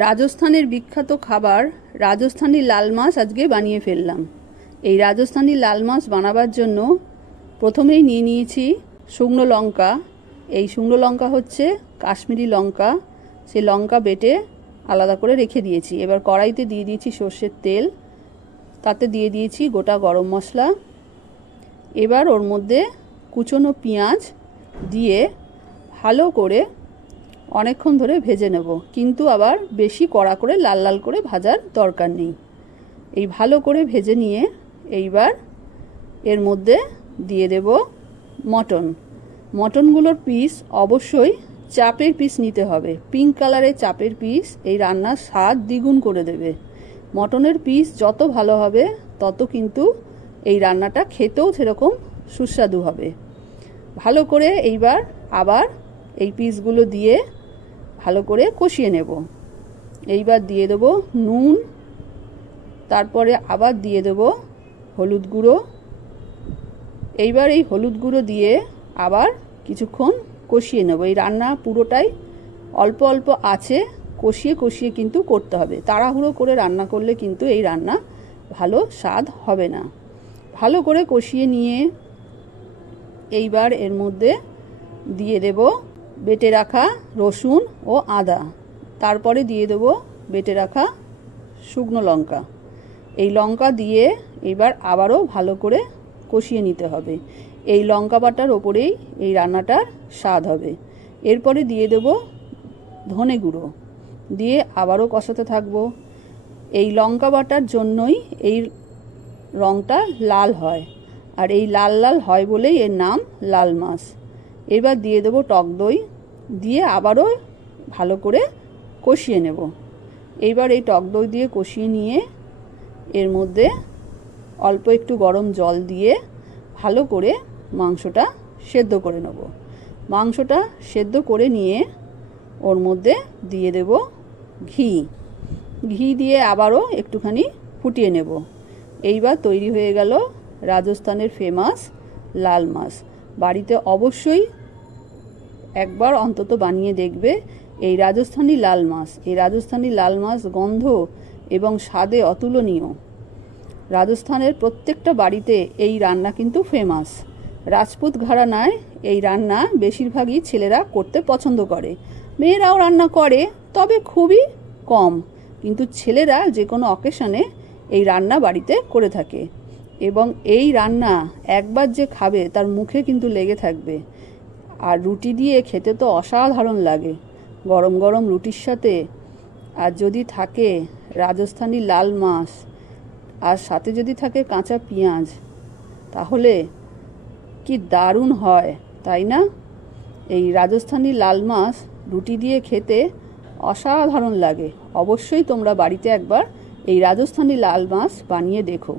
রাজস্থানের বিখ্যাত খাবার রাজস্থানি লাল মাছ আজকে বানিয়ে ফেললাম। এই রাজস্থানি লাল মাছ বানাবার জন্য প্রথমেই নিয়ে নিয়েছি শুকনো লঙ্কা। এই শুকনো লঙ্কা হচ্ছে কাশ্মীরি লঙ্কা, সেই লঙ্কা বেটে আলাদা করে রেখে দিয়েছি। এবার কড়াইতে দিয়ে দিয়েছি সর্ষের তেল, তাতে দিয়ে দিয়েছি গোটা গরম মশলা। এবার ওর মধ্যে কুচনো পেঁয়াজ দিয়ে ভালো করে অনেকক্ষণ ধরে ভেজে নেব, কিন্তু আবার বেশি কড়া করে লাল লাল করে ভাজার দরকার নেই। এই ভালো করে ভেজে নিয়ে এইবার এর মধ্যে দিয়ে দেব মটনগুলোর পিস অবশ্যই চাপের পিস নিতে হবে। পিঙ্ক কালারের চাপের পিস এই রান্নার স্বাদ দ্বিগুণ করে দেবে। মটনের পিস যত ভালো হবে তত কিন্তু এই রান্নাটা খেতেও সেরকম সুস্বাদু হবে। ভালো করে এইবার আবার এই পিসগুলো দিয়ে ভালো করে কষিয়ে নেব। এইবার দিয়ে দেব নুন, তারপরে আবার দিয়ে দেব হলুদ গুঁড়ো। এইবার এই হলুদ গুঁড়ো দিয়ে আবার কিছুক্ষণ কষিয়ে নেব। এই রান্না পুরোটাই অল্প অল্প আঁচে কষিয়ে কষিয়ে কিন্তু করতে হবে। তাড়াহুড়ো করে রান্না করলে কিন্তু এই রান্না ভালো স্বাদ হবে না। ভালো করে কষিয়ে নিয়ে এইবার এর মধ্যে দিয়ে দেব বেটে রাখা রসুন ও আদা, তারপরে দিয়ে দেব বেটে রাখা শুকনো লঙ্কা। এই লঙ্কা দিয়ে এবার আবারও ভালো করে কষিয়ে নিতে হবে। এই লঙ্কা বাটার ওপরেই এই রান্নাটার স্বাদ হবে। এরপরে দিয়ে দেব ধনে গুঁড়ো, দিয়ে আবারও কষাতে থাকবো। এই লঙ্কা বাটার জন্যই এই রঙটা লাল হয়, আর এই লাল লাল হয় বলেই এর নাম লাল মাছ। এবার দিয়ে দেব টক দই, দিয়ে আবারও ভালো করে কষিয়ে নেব। এইবার এই টক দই দিয়ে কষিয়ে নিয়ে এর মধ্যে অল্প একটু গরম জল দিয়ে ভালো করে মাংসটা সেদ্ধ করে নেব। মাংসটা সেদ্ধ করে নিয়ে ওর মধ্যে দিয়ে দেব ঘি দিয়ে আবারও একটুখানি ফুটিয়ে নেব। এইবার তৈরি হয়ে গেল রাজস্থানের ফেমাস লাল মাছ। বাড়িতে অবশ্যই একবার অন্তত বানিয়ে দেখবে এই রাজস্থানি লাল মাছ। এই রাজস্থানি লাল মাছ গন্ধ এবং স্বাদে অতুলনীয়। রাজস্থানের প্রত্যেকটা বাড়িতে এই রান্না কিন্তু ফেমাস। রাজপুত ঘরানায় এই রান্না বেশিরভাগই ছেলেরা করতে পছন্দ করে। মেয়েরাও রান্না করে, তবে খুবই কম, কিন্তু ছেলেরা যে কোনো অকেশনে এই রান্না বাড়িতে করে থাকে। এবং এই রান্না একবার যে খাবে তার মুখে কিন্তু লেগে থাকবে। আর রুটি দিয়ে খেতে তো অসাধারণ লাগে, গরম গরম রুটির সাথে। আর যদি থাকে রাজস্থানি লাল মাছ, আর সাথে যদি থাকে কাঁচা পেঁয়াজ, তাহলে কি দারুণ হয়, তাই না? এই রাজস্থানি লাল মাছ রুটি দিয়ে খেতে অসাধারণ লাগে। অবশ্যই তোমরা বাড়িতে একবার এই রাজস্থানি লাল মাছ বানিয়ে দেখো।